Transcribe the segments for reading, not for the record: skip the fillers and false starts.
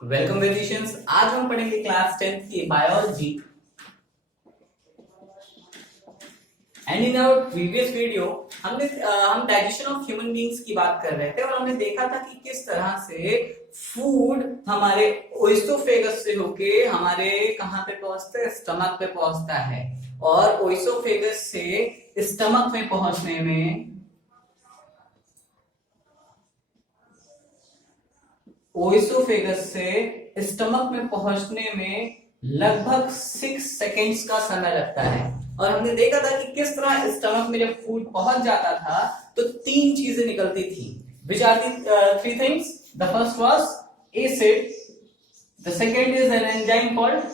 Welcome musicians. आज हम पढ़ेंगे क्लास 10th की biology. And in our previous video हम डाइजेशन ऑफ ह्यूमन बीइंग्स की बात कर रहे थे और हमने देखा था कि किस तरह से फूड हमारे ओइसोफेगस से होके हमारे कहां पे पहुंचता है, स्टमक पे पहुंचता है। और ओइसोफेगस से स्टमक में पहुंचने में ओइसोफेगस से स्टमक में पहुंचने में लगभग 6 सेकेंड्स का समय लगता है। और हमने देखा था कि किस तरह स्टमक में जब फूड पहुंच जाता था तो तीन चीजें निकलती थी। Which are the three things? The first was acid, the second is an enzyme called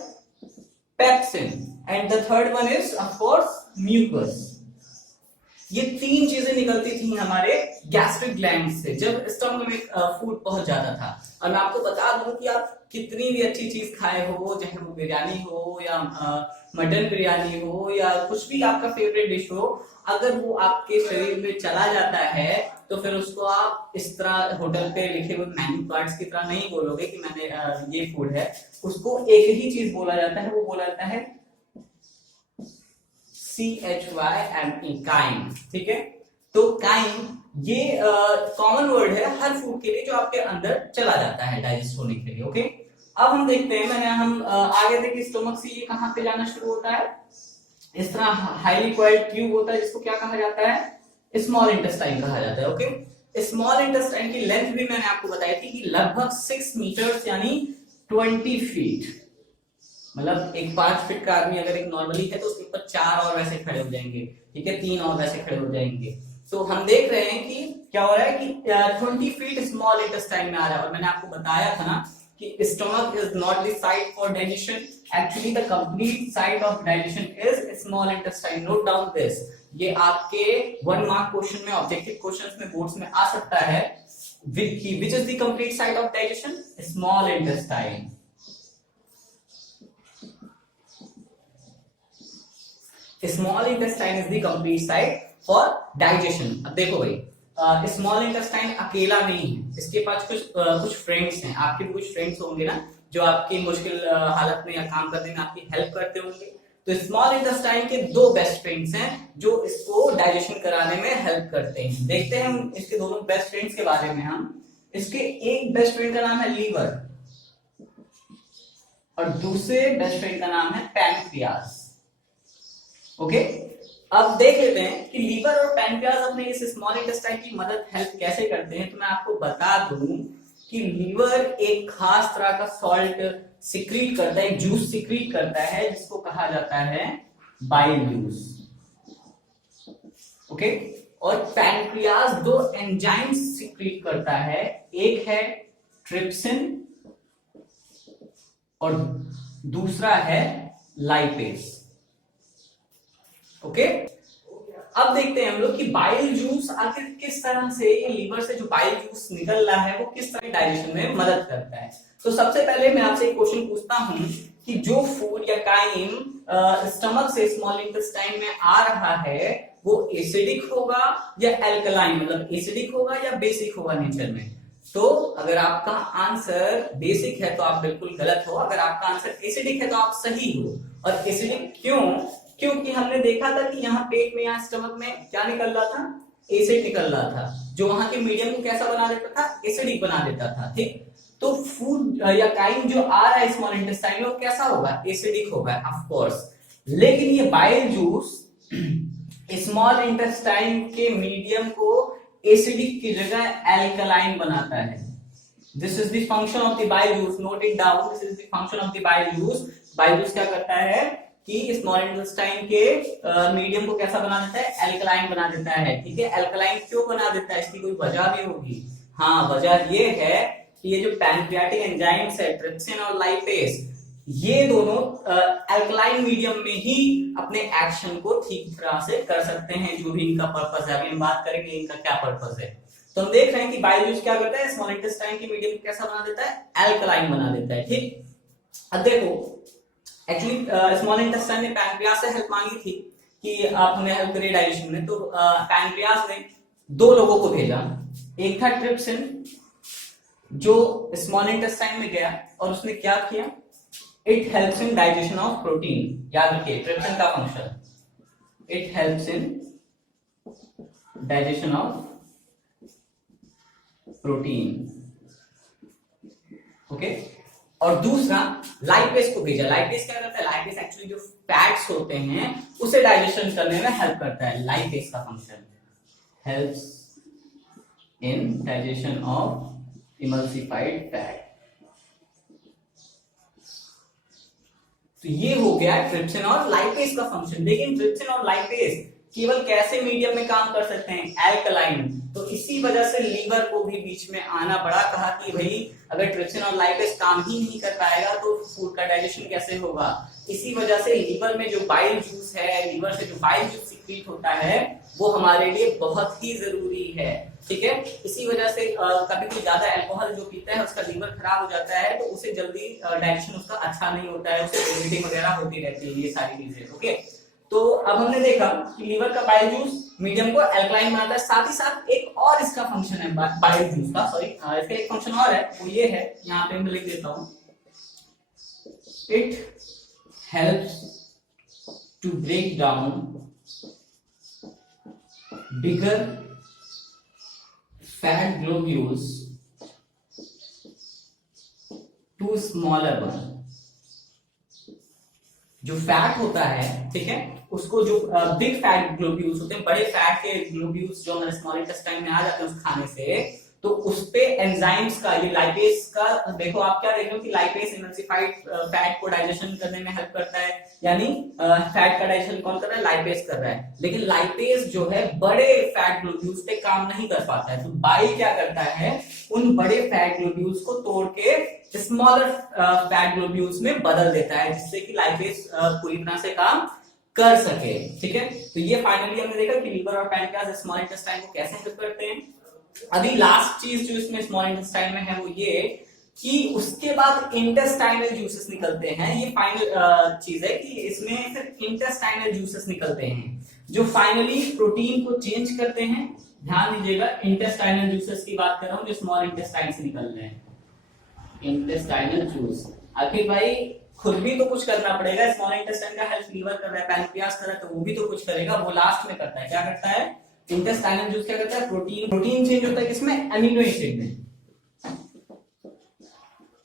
pepsin and the third one is of course mucus. ये तीन चीजें निकलती थी हमारे गैस्ट्रिक ग्लैंड से जब स्टमक में फूड पहुंच जाता था। और मैं आपको बता दूं कि आप कितनी भी अच्छी चीज खाए हो, चाहे वो बिरयानी हो या मटन बिरयानी हो या कुछ भी आपका फेवरेट डिश हो, अगर वो आपके शरीर में चला जाता है तो फिर उसको आप इस तरह होटल पे लिखे हुए मेन्यू कार्ड्स की तरह नहीं बोलोगे कि मैंने ये फूड है। उसको एक ही चीज बोला जाता है, वो बोला जाता है CHYME, काइम। ठीक है, तो काइम ये कॉमन वर्ड है हर फूड के लिए जो आपके अंदर चला जाता है डाइजेस्ट होने के लिए। ओके, अब हम देखते हैं हम आगे थे कि स्टोमक से ये कहां पे जाना शुरू होता है। इस तरह हाईली कॉइल्ड ट्यूब होता है जिसको क्या कहा जाता है? स्मॉल इंटेस्टाइन कहा जाता है। ओके, स्मॉल इंटेस्टाइन की लेंथ भी मैंने आपको बताई थी कि लगभग 6 मीटर यानी 20 फीट। मतलब एक 5 फीट का आदमी अगर एक नॉर्मली है तो उसके ऊपर 4 और वैसे खड़े हो जाएंगे। ठीक है, 3 और वैसे खड़े हो जाएंगे। तो हम देख रहे हैं कि क्या हो रहा है कि 20 फीट स्मॉल इंटेस्टाइन में आ रहा है। और मैंने आपको बताया था ना कि stomach is not the site for digestion, actually the complete site of digestion is small intestine. Note down this. ये आपके 1 मार्क क्वेश्चन में, ऑब्जेक्टिव क्वेश्चंस में, बोर्ड्स में आ सकता है। Which is the complete site of digestion? Small intestine. Small intestine is the complete site for digestion. अब देखो भाई, स्मॉल इंटेस्टाइन अकेला नहीं है, इसके पास कुछ फ्रेंड्स हैं। आपके भी कुछ फ्रेंड्स होंगे ना जो आपकी मुश्किल हालत में या काम करने में आपकी हेल्प करते होंगे। तो स्मॉल इंटेस्टाइन के 2 बेस्ट फ्रेंड्स हैं जो इसको डाइजेशन कराने में हेल्प करते हैं। देखते हैं हम इसके दोनों बेस्ट फ्रेंड्स के बारे में। हम इसके एक बेस्ट फ्रेंड का नाम है लीवर और दूसरे बेस्ट फ्रेंड का नाम है पैनक्रियास। ओके, अब देख लेते हैं कि लीवर और पैनक्रियास अपने इस स्मॉल इंटेस्टाइन की मदद हेल्प कैसे करते हैं। तो मैं आपको बता दूं कि लीवर एक खास तरह का सॉल्ट सिक्रीट करता है, जूस सिक्रीट करता है जिसको कहा जाता है बाइल जूस। ओके, और पैनक्रियास 2 एंजाइम्स सिक्रीट करता है, एक है ट्रिप्सिन और दूसरा है लाइपेज। ओके, अब देखते हैं हम लोग कि बाइल जूस आखिर किस तरह से, ये लीवर से जो बाइल जूस निकल रहा है वो किस तरह डाइजेशन में मदद करता है। तो सबसे पहले मैं आपसे एक क्वेश्चन पूछता हूं कि जो फूड या काइम स्टमक से स्मॉल इंटेस्टाइन में आ रहा है वो एसिडिक होगा या एल्कलाइन, मतलब एसिडिक होगा या बेसिक होगा नेचर में। तो अगर आपका आंसर बेसिक है तो आप बिल्कुल गलत हो, अगर आपका आंसर एसिडिक है तो आप सही हो। और एसिडिक क्यों? क्योंकि हमने देखा था कि यहाँ पेट में, यहाँ स्टमक में क्या निकल रहा था? एसिड निकल रहा था, जो वहां के मीडियम को कैसा बना देता था? एसिडिक बना देता था। ठीक, तो फूड या काइम जो आ रहा है स्मॉल इंटेस्टाइन में वो कैसा होगा? एसिडिक होगा ऑफ कोर्स। लेकिन ये बाइल जूस स्मॉल इंटेस्टाइन के मीडियम को एसिडिक की जगह एल्कलाइन बनाता है। This is the function of the bile juice, note it down, this is the function of the bile juice. Bile juice क्या करता है कि स्मॉल इंटेस्टाइन के मीडियम को कैसा बना देता है? एल्कलाइन बना देता है। ठीक है, एल्कलाइन क्यों बना देता है? इसकी कोई वजह भी होगी। हाँ, वजह ये है कि ये जो पैनक्रियाटिक एंजाइम्स है ट्रिप्सिन और लाइपेज, ये दोनों एल्कलाइन मीडियम में ही अपने एक्शन को ठीक तरह से कर सकते हैं, जो भी इनका पर्पस है। अभी हम बात करेंगे इनका क्या पर्पस है। तो हम देख रहे हैं कि बाइल जूस क्या करता है? स्मॉल इंटेस्टाइन के मीडियम को कैसा बना देता है? एल्कलाइन बना देता है। ठीक, अब देखो एक्चुअली स्मॉल इंटेस्टाइन ने पैनक्रियास से हेल्प मांगी थी कि आप हमें हेल्प करिए डाइजेशन में। तो पैनक्रियास ने 2 लोगों को भेजा, एक था ट्रिप्सिन जो स्मॉल इंटेस्टाइन में गया और उसने क्या किया, it helps in digestion of protein. याद रखिए ट्रिप्सिन का function, it helps in digestion of protein. Okay, और दूसरा लाइपेज को भेजा। लाइपेज क्या करता है, लाइपेज एक्चुअली जो फैट्स होते हैं उसे डाइजेशन करने में हेल्प करता है। लाइपेज का function helps in digestion of emulsified fat. तो ये हो गया ट्रिप्सिन और लाइपेज का फंक्शन। लेकिन ट्रिप्सिन और लाइपेज केवल कैसे मीडियम में काम कर सकते हैं, एल्कलाइन। तो इसी वजह से लीवर को भी बीच में आना पड़ा, कहा कि भाई अगर ट्रिप्सिन और लाइपेज काम ही नहीं कर पाएगा तो फूड का डाइजेशन कैसे होगा। इसी वजह से लीवर में जो बाइल जूस है, लीवर से जो बाइल जूस सिक्रीट होता है वो हमारे लिए बहुत ही जरूरी है। ठीक है, इसी वजह से कभी कोई ज्यादा अल्कोहल जो पीता है उसका लीवर खराब हो जाता है, तो उसे जल्दी डाइजेशन उसका अच्छा नहीं होता है, उसे वोमिटिंग वगैरह होती रहती है, ये सारी चीजें। ओके, तो अब हमने देखा कि लीवर का बाइल जूस मीडियम को एल्कलाइन बनाता है। साथ ही साथ एक और इसका फंक्शन है बाइल जूस का, सॉरी इसका एक फंक्शन और है, वो ये है, यहाँ पे मैं लिख देता हूं, it helps to break down bigger fat globules to smaller one. जो फैट होता है, ठीक है, उसको जो बिग फैट ग्लोब्यूल्स होते हैं, बड़े फैट के ग्लोब्यूल्स जो हमारे स्मॉल इंटेस्टाइन में आ जाते हैं उस खाने से, तो उस पे एंजाइम्स का, ये लाइपेज का, देखो आप क्या देख रहे हो कि लाइपेज इमल्सिफाइड फैट को डाइजेशन करने में हेल्प करता है, यानी फैट का डाइजेशन कौन कर रहा है, लाइपेज कर रहा है। लेकिन लाइपेज जो है बड़े फैट ग्लोब्यूल्स पे काम नहीं कर पाता है, तो बाइल क्या करता है, उन बड़े फैट ग्लोब्यूल्स को तोड़ के स्मॉलर फैट ग्लोब्यूल्स में बदल देता है, जिससे कि लाइपेज पूरी तरह से काम कर सके। ठीक है, तो ये फाइनली हमने देखा कि लीवर और पैनक्रियास स्मॉल इंटेस्टाइन को कैसे हेल्प करते हैं। अभी लास्ट चीज जो इसमें स्मॉल इंटेस्टाइन में है वो ये कि उसके बाद इंटेस्टाइनल जूसेस निकलते हैं। ये फाइनल चीज है कि इसमें सिर्फ इंटेस्टाइनल जूसेस निकलते हैं जो फाइनली प्रोटीन को चेंज करते हैं। ध्यान दीजिएगा, इंटेस्टाइनल जूसेस की बात कर रहा हूं जो स्मॉल इंटेस्टाइन से निकल रहे हैं। इंटेस्टाइनल जूस, आखिर भाई खुद भी तो कुछ करना पड़ेगा। स्मॉल इंटेस्टाइन का हेल्प लीवर कर रहा है, पैनक्रियास कर रहा है, तो वो भी तो कुछ करेगा, वो लास्ट में करता है। क्या करता है इंटेस्टाइनल जूस, क्या करता है, प्रोटीन चेंज होता है किसमें, अमीनो एसिड में,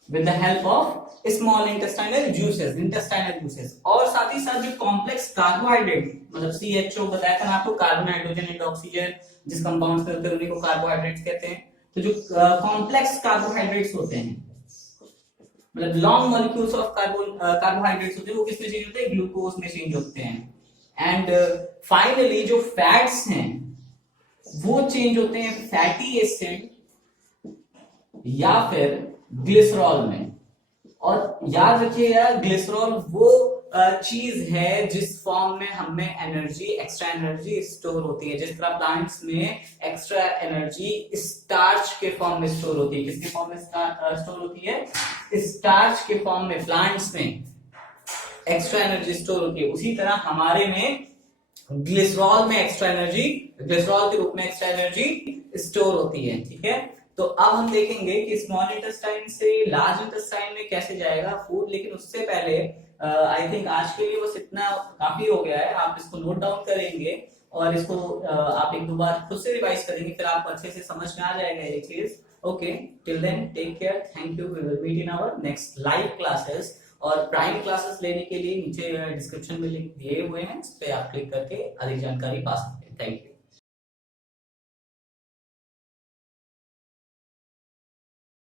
with the help of small intestinal juices. और साथ ही साथ जो कॉम्प्लेक्स कार्बोहाइड्रेट, मतलब CHO बताया था ना आपको, कार्बन हाइड्रोजन एंड ऑक्सीजन, जिस कंपाउंड्स में होते हैं उन्हीं को कार्बोहाइड्रेट्स कहते हैं। तो जो कॉम्प्लेक्स कार्बोहाइड्रेट्स होते हैं, मतलब लॉन्ग मॉलिक्यूल्स ऑफ कार्बोहाइड्रेट्स होते हैं, वो किसमें चेंज होते हैं, ग्लूकोज में चेंज होते हैं। एंड फाइनली जो फैट्स हैं वो चेंज होते हैं फैटी एसिड या फिर ग्लिसरॉल में। और याद रखिएगा, ग्लिसरॉल वो चीज है जिस फॉर्म में हमें एनर्जी, एक्स्ट्रा एनर्जी स्टोर होती है। जिस तरह प्लांट्स में एक्स्ट्रा एनर्जी स्टार्च के फॉर्म में स्टोर होती है। किसके फॉर्म में स्टोर होती है, स्टार्च के फॉर्म में प्लांट्स में एक्स्ट्रा एनर्जी स्टोर होती है। उसी तरह हमारे में ग्लिसरॉल में एक्स्ट्रा एनर्जी, ग्लिसरॉल के रूप में एक्स्ट्रा एनर्जी स्टोर होती है। ठीक है, तो अब हम देखेंगे कि स्मॉल इंटेस्टाइन से लार्ज इंटेस्टाइन में कैसे जाएगा फूड। लेकिन उससे पहले आई थिंक आज के लिए बस इतना काफी हो गया है। आप इसको नोट डाउन करेंगे और इसको आप एक दो बार खुद से रिवाइज करेंगे, फिर आपको अच्छे से समझ में आ जाएगा ये चीज। Okay, till then take care, thank you, we will meet in our next live classes. और प्राइम क्लासेस लेने के लिए नीचे डिस्क्रिप्शन में लिंक दिए हुए हैं, उस पर आप क्लिक करके अधिक जानकारी पा सकते हैं। Thank you.